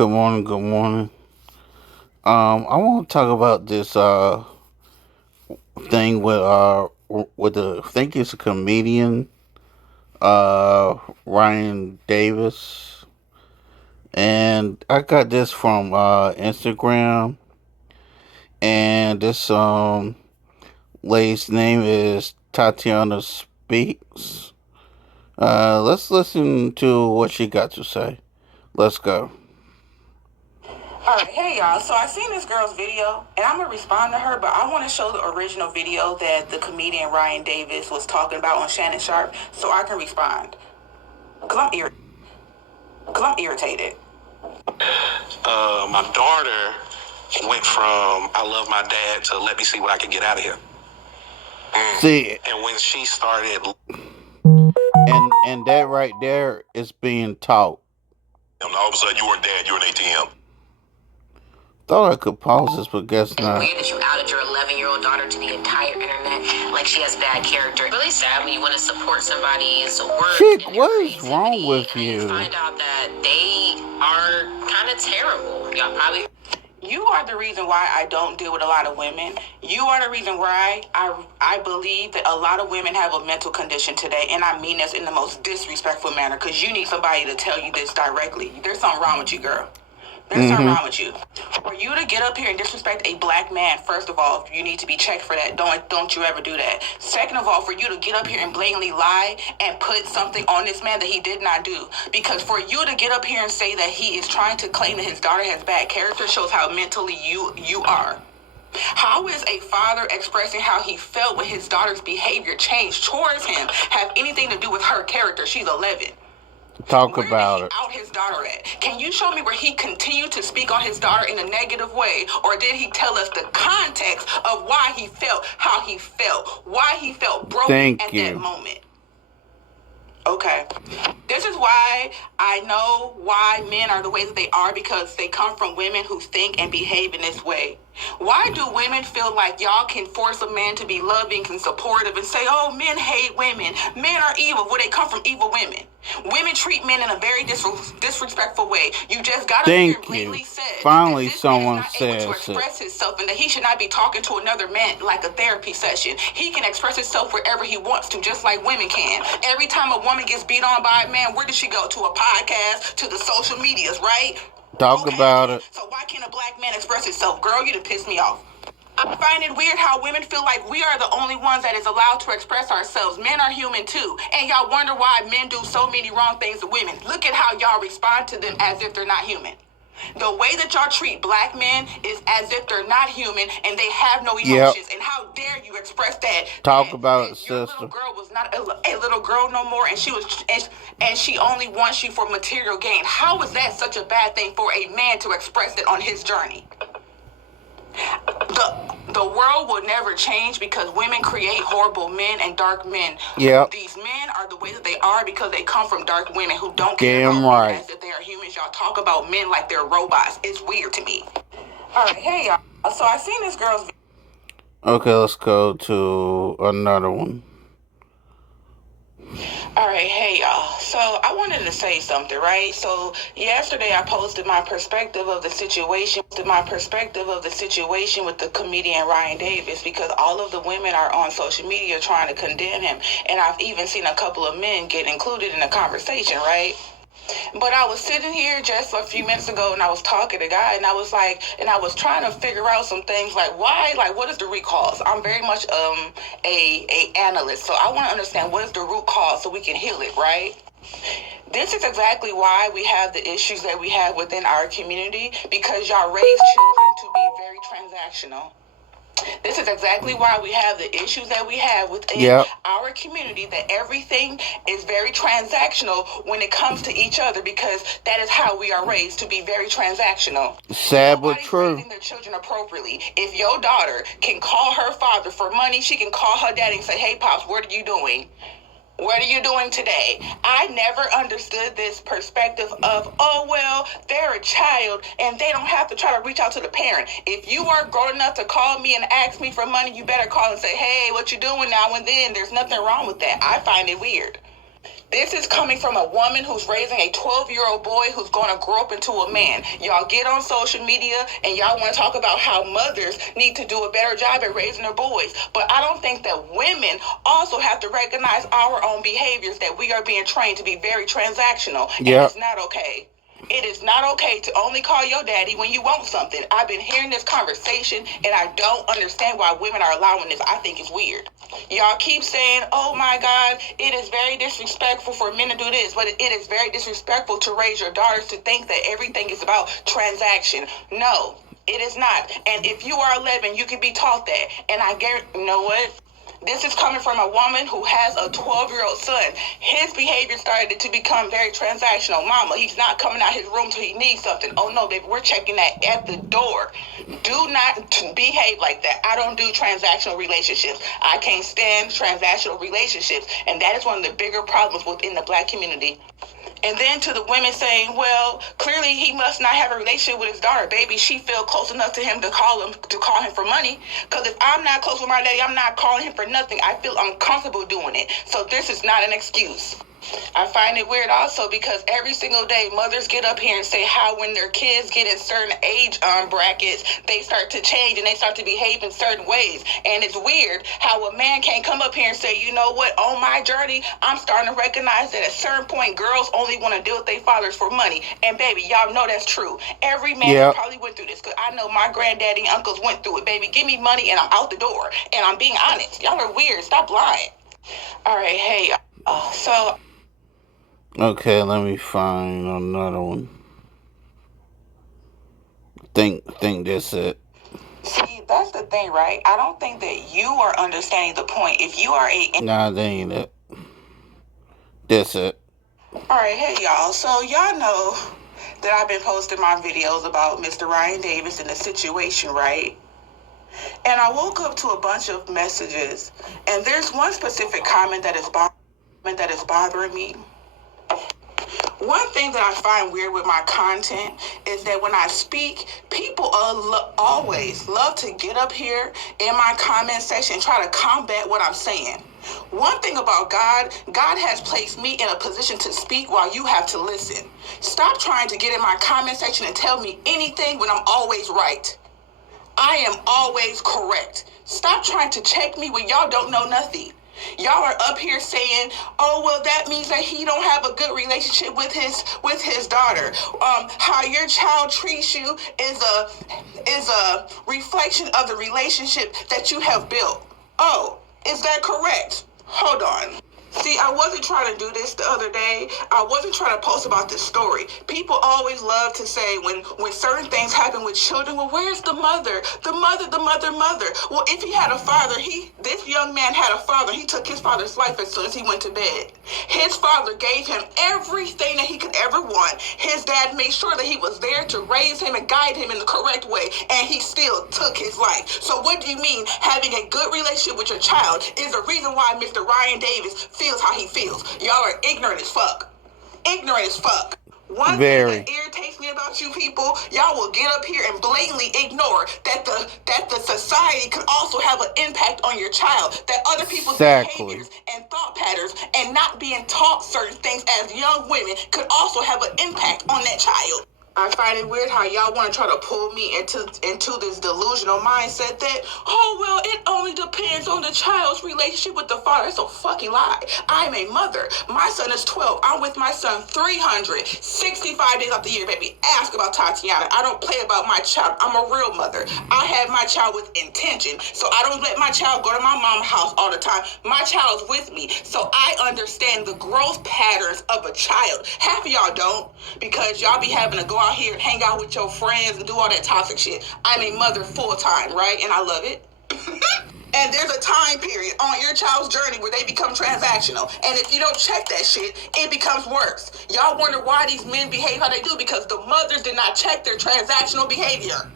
Good morning. Good morning. I want to talk about this thing with the I think it's a comedian Ryan Davis, and I got this from Instagram, and this lady's name is Tatiana Speaks. Let's listen to what she got to say. Let's go. All right, hey y'all. So I seen this girl's video, and I'm gonna respond to her, but I want to show the original video that the comedian Ryan Davis was talking about on Shannon Sharp, so I can respond. Cause I'm irritated. My daughter went from "I love my dad" to "let me see what I can get out of here." See, and when she started, and that right there is being taught. And all of a sudden, you weren't dad, you were an ATM. Thought I could pause this, but guess not. It's weird that you outed your 11-year-old daughter to the entire internet like she has bad character. It's really sad when you want to support somebody's work. Chick, what is wrong with you? You find out that they are kind of terrible. Y'all probably. You are the reason why I don't deal with a lot of women. You are the reason why I believe that a lot of women have a mental condition today, and I mean this in the most disrespectful manner, because you need somebody to tell you this directly. There's something wrong with you, girl. There's something wrong with you. For you to get up here and disrespect a black man, first of all, you need to be checked for that. Don't you ever do that. Second of all, for you to get up here and blatantly lie and put something on this man that he did not do. Because for you to get up here and say that he is trying to claim that his daughter has bad character shows how mentally you are. How is a father expressing how he felt when his daughter's behavior changed towards him have anything to do with her character? She's 11. Talk about it. Where did he out his daughter at? Can you show me where he continued to speak on his daughter in a negative way? Or did he tell us the context of why he felt how he felt? Why he felt broken at that moment? Okay. This is why I know why men are the way that they are, because they come from women who think and behave in this way. Why do women feel like y'all can force a man to be loving and supportive and say, oh, men hate women, men are evil? Well, they come from evil women. Women treat men in a very disrespectful way. You just got to hear blatantly said. Finally, someone says to express himself, and that he should not be talking to another man like a therapy session. He can express himself wherever he wants to, just like women can. Every time a woman gets beat on by a man, where does she go? To a podcast, to the social medias, right? Talk about it. So why can't a black man express himself? Girl, you done pissed me off. I find it weird how women feel like we are the only ones that is allowed to express ourselves. Men are human too. And y'all wonder why men do so many wrong things to women. Look at how y'all respond to them as if they're not human. The way that y'all treat black men is as if they're not human and they have no emotions. And how dare you express that? Talk about it, sister. Your little girl was not a little girl no more, and she only wants you for material gain. How is that such a bad thing for a man to express it on his journey? The world will never change because women create horrible men and dark men. Yeah. These men are the way that they are because they come from dark women who don't care about men as if they are humans. Y'all talk about men like they're robots. It's weird to me. All right, hey y'all. So I seen this girl's. Okay, let's go to another one. All right, hey y'all. So I wanted to say something, right? So yesterday I posted my perspective of the situation, with the comedian Ryan Davis, because all of the women are on social media trying to condemn him, and I've even seen a couple of men get included in the conversation, right? But I was sitting here just a few minutes ago and I was talking to a guy and I was trying to figure out some things like why, like what is the root cause? I'm very much a analyst, so I want to understand what is the root cause so we can heal it, right? This is exactly why we have the issues that we have within our community, because y'all raise children to be very transactional. This is exactly why we have the issues that we have within our community, that everything is very transactional when it comes to each other, because that is how we are raised, to be very transactional. Sad but true. Raising their children appropriately. If your daughter can call her father for money, she can call her daddy and say, hey, Pops, what are you doing? What are you doing today? I never understood this perspective of, oh, well, they're a child and they don't have to try to reach out to the parent. If you are grown enough to call me and ask me for money, you better call and say, hey, what you doing now and then? There's nothing wrong with that. I find it weird. This is coming from a woman who's raising a 12-year-old boy who's going to grow up into a man. Y'all get on social media and y'all want to talk about how mothers need to do a better job at raising their boys. But I don't think that women also have to recognize our own behaviors, that we are being trained to be very transactional. Yeah. And it's not okay. It is not okay to only call your daddy when you want something. I've been hearing this conversation, and I don't understand why women are allowing this. I think it's weird. Y'all keep saying, oh my God, it is very disrespectful for men to do this, but it is very disrespectful to raise your daughters to think that everything is about transaction. No, it is not. And if you are 11, you can be taught that. And I guarantee, you know what? This is coming from a woman who has a 12-year-old son. His behavior started to become very transactional. Mama, he's not coming out his room till he needs something. Oh no, baby, we're checking that at the door. Do not behave like that. I don't do transactional relationships. I can't stand transactional relationships. And that is one of the bigger problems within the Black community. And then to the women saying, well, clearly he must not have a relationship with his daughter. Baby, she feel close enough to him to call him for money. Because if I'm not close with my daddy, I'm not calling him for nothing. I feel uncomfortable doing it. So this is not an excuse. I find it weird also because every single day mothers get up here and say how when their kids get in certain age brackets, they start to change and they start to behave in certain ways. And it's weird how a man can't come up here and say, you know what, on my journey, I'm starting to recognize that at a certain point, girls only want to deal with their fathers for money. And baby, y'all know that's true. Every man probably went through this because I know my granddaddy and uncles went through it. Baby, give me money and I'm out the door. And I'm being honest. Y'all are weird. Stop lying. All right, hey, so... Okay, let me find another one. Think that's it. See, that's the thing, right? I don't think that you are understanding the point. If you are Nah, that ain't it. That's it. Alright, hey y'all. So y'all know that I've been posting my videos about Mr. Ryan Davis and the situation, right? And I woke up to a bunch of messages, and there's one specific comment that is bothering me. One thing that I find weird with my content is that when I speak, people always love to get up here in my comment section and try to combat what I'm saying. One thing about God has placed me in a position to speak while you have to listen. Stop trying to get in my comment section and tell me anything when I'm always right. I am always correct. Stop trying to check me when y'all don't know nothing. Y'all are up here saying, oh, well, that means that he don't have a good relationship with his daughter. How your child treats you is a reflection of the relationship that you have built. Oh, is that correct? Hold on. See, I wasn't trying to do this the other day. I wasn't trying to post about this story. People always love to say when certain things happen with children, well, where's the mother? The mother. Well, if he had a father, this young man had a father. He took his father's life as soon as he went to bed. His father gave him everything that he could ever want. His dad made sure that he was there to raise him and guide him in the correct way, and he still took his life. So what do you mean having a good relationship with your child is the reason why Mr. Ryan Davis feels how he feels? Y'all are ignorant as fuck. Ignorant as fuck. One thing that irritates me about you people, y'all will get up here and blatantly ignore that the society could also have an impact on your child, that other people's behaviors and thought patterns and not being taught certain things as young women could also have an impact on that child. I find it weird how y'all want to try to pull me into this delusional mindset that, oh, well, it only depends on the child's relationship with the father. It's a fucking lie. I'm a mother. My son is 12. I'm with my son 365 days of the year, baby. Ask about Tatiana. I don't play about my child. I'm a real mother. I have my child with intention, so I don't let my child go to my mom's house all the time. My child's with me, so I understand the growth patterns of a child. Half of y'all don't, because y'all be having to go out here and hang out with your friends and do all that toxic shit. I'm a mother full time, right? And I love it. And there's a time period on your child's journey where they become transactional. And if you don't check that shit, it becomes worse. Y'all wonder why these men behave how they do, because the mothers did not check their transactional behavior.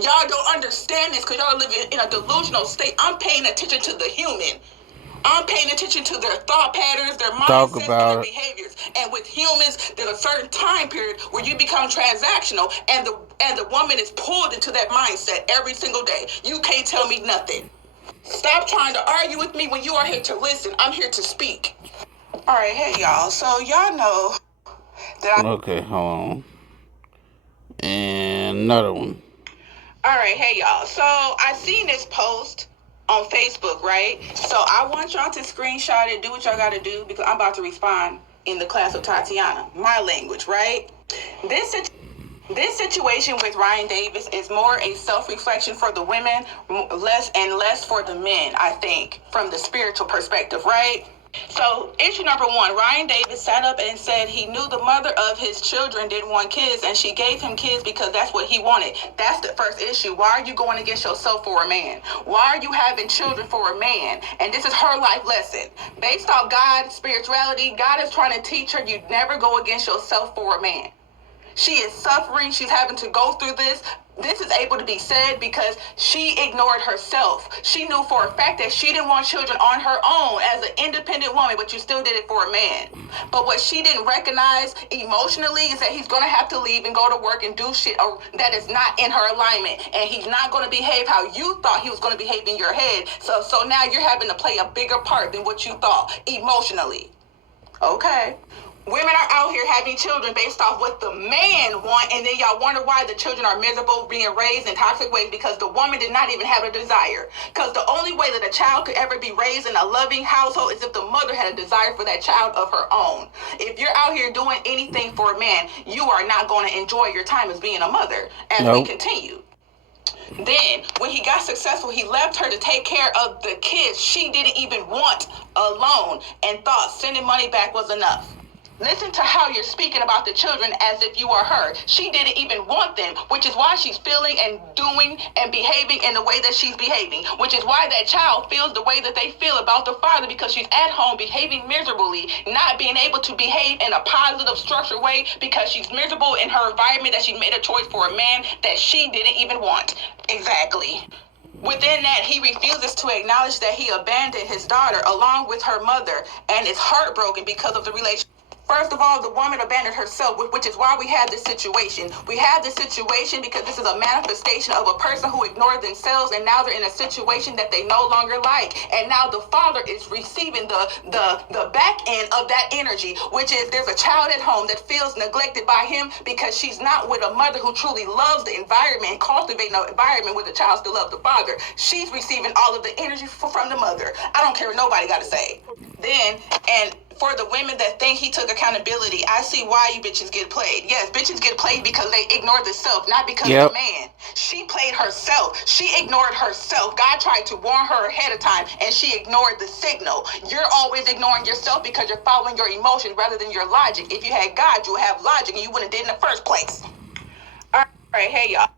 Y'all don't understand this because y'all live in a delusional state. I'm paying attention to the human. I'm paying attention to their thought patterns, their mindsets, and their behaviors. And with humans, there's a certain time period where you become transactional, and the woman is pulled into that mindset every single day. You can't tell me nothing. Stop trying to argue with me when you are here to listen. I'm here to speak. All right, hey y'all. So y'all know that Okay, hold on. And another one. All right, hey y'all. So I seen this post on Facebook, right? So I want y'all to screenshot it, do what y'all got to do because I'm about to respond in the class of Tatiana, my language, right? This this situation with Ryan Davis is more a self-reflection for the women, less for the men, I think, from the spiritual perspective, right? So, issue number one, Ryan Davis sat up and said he knew the mother of his children didn't want kids and she gave him kids because that's what he wanted. That's the first issue. Why are you going against yourself for a man? Why are you having children for a man? And this is her life lesson. Based off God's spirituality, God is trying to teach her you never go against yourself for a man. She is suffering. She's having to go through this. This is able to be said because she ignored herself. She knew for a fact that she didn't want children on her own as an independent woman, but you still did it for a man. But what she didn't recognize emotionally is that he's going to have to leave and go to work and do shit that is not in her alignment. And he's not going to behave how you thought he was going to behave in your head. So now you're having to play a bigger part than what you thought emotionally. Okay. Women are out here having children based off what the man want, and then y'all wonder why the children are miserable being raised in toxic ways because the woman did not even have a desire. Because the only way that a child could ever be raised in a loving household is if the mother had a desire for that child of her own. If you're out here doing anything for a man, you are not going to enjoy your time as being a mother as we continue. Then, when he got successful, he left her to take care of the kids she didn't even want alone and thought sending money back was enough. Listen to how you're speaking about the children as if you are her. She didn't even want them, which is why she's feeling and doing and behaving in the way that she's behaving, which is why that child feels the way that they feel about the father because she's at home behaving miserably, not being able to behave in a positive, structured way because she's miserable in her environment that she made a choice for a man that she didn't even want. Exactly. Within that, he refuses to acknowledge that he abandoned his daughter along with her mother and is heartbroken because of the relationship. First of all, the woman abandoned herself, which is why we have this situation. We have this situation because this is a manifestation of a person who ignored themselves, and now they're in a situation that they no longer like. And now the father is receiving the back end of that energy, which is there's a child at home that feels neglected by him because she's not with a mother who truly loves the environment and cultivating an environment where the child still loves the father. She's receiving all of the energy from the mother. I don't care what nobody got to say. Then, and for the women that think he took accountability, I see why you bitches get played. Yes, bitches get played because they ignore the self, not because of the man. She played herself. She ignored herself. God tried to warn her ahead of time, and she ignored the signal. You're always ignoring yourself because you're following your emotions rather than your logic. If you had God, you would have logic, and you wouldn't have did it in the first place. All right, hey, y'all.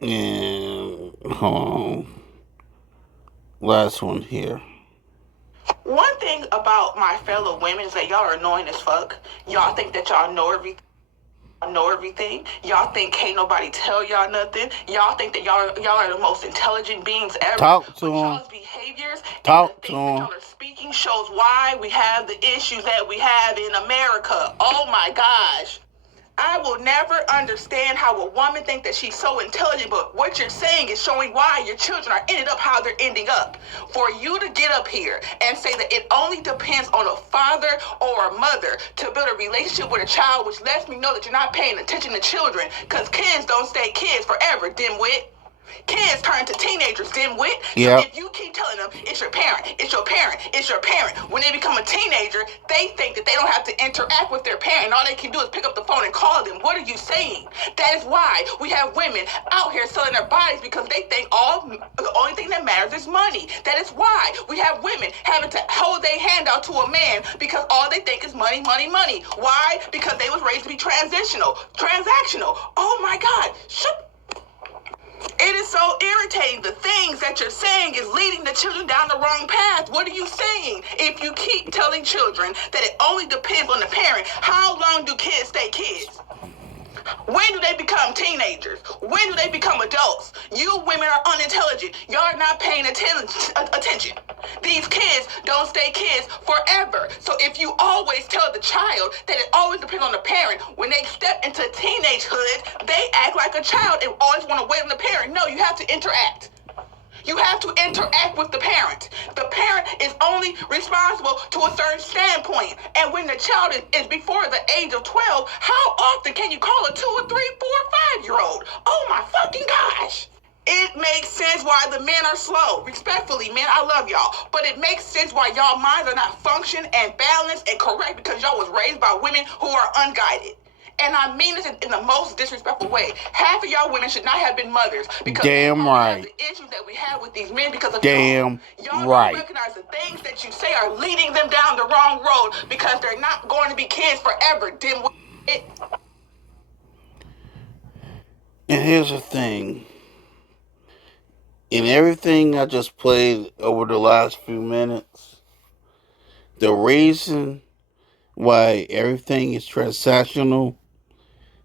And hold on. Last one here. One thing about my fellow women is that y'all are annoying as fuck. Y'all think that y'all know everything. Y'all think can't nobody tell y'all nothing. Y'all think that y'all are the most intelligent beings ever. Talk to them. Y'all's behaviors Talk and the to things that them. y'all are speaking shows why we have the issues that we have in America. Oh my gosh. I will never understand how a woman thinks that she's so intelligent, but what you're saying is showing why your children are ended up how they're ending up. For you to get up here and say that it only depends on a father or a mother to build a relationship with a child, which lets me know that you're not paying attention to children, because kids don't stay kids forever, dimwit. Kids turn to teenagers, dimwit. Yep. So if you keep telling them it's your parent, it's your parent, it's your parent, when they become a teenager, they think that they don't have to interact with their parent. All they can do is pick up the phone and call them. What are you saying? That is why we have women out here selling their bodies because they think the only thing that matters is money. That is why we have women having to hold their hand out to a man because all they think is money, money, money. Why? Because they was raised to be transactional. Oh my God. It is so irritating. The things that you're saying is leading the children down the wrong path. What are you saying? If you keep telling children that it only depends on the parent, how long do kids stay kids? When do they become teenagers? When do they become adults? You women are unintelligent. Y'all are not paying attention. These kids don't stay kids forever. So if you always tell the child that it always depends on the parent, when they step into teenagehood, they act like a child and always want to wait on the parent. No, you have to interact. You have to interact with the parent. The parent is only responsible to a certain standpoint. And when the child is before the age of 12, how often can you call a 2 or 3, 4, or 5-year-old? Oh my fucking gosh. It makes sense why the men are slow. Respectfully, men, I love y'all. But it makes sense why y'all minds are not functioning and balanced and correct because y'all was raised by women who are unguided. And I mean this in the most disrespectful way. Half of y'all women should not have been mothers because damn right. the issues that we have with these men because of damn y'all right. don't recognize the things that you say are leading them down the wrong road because they're not going to be kids forever. And here's the thing. In everything I just played over the last few minutes, the reason why everything is transactional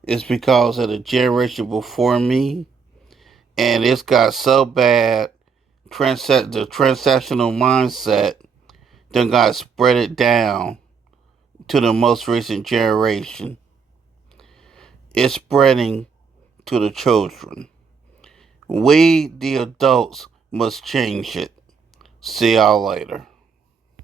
is because of the generation before me, and it's got so bad, the transactional mindset then got spread it down to the most recent generation. It's spreading to the children. We, the adults, must change it. See y'all later.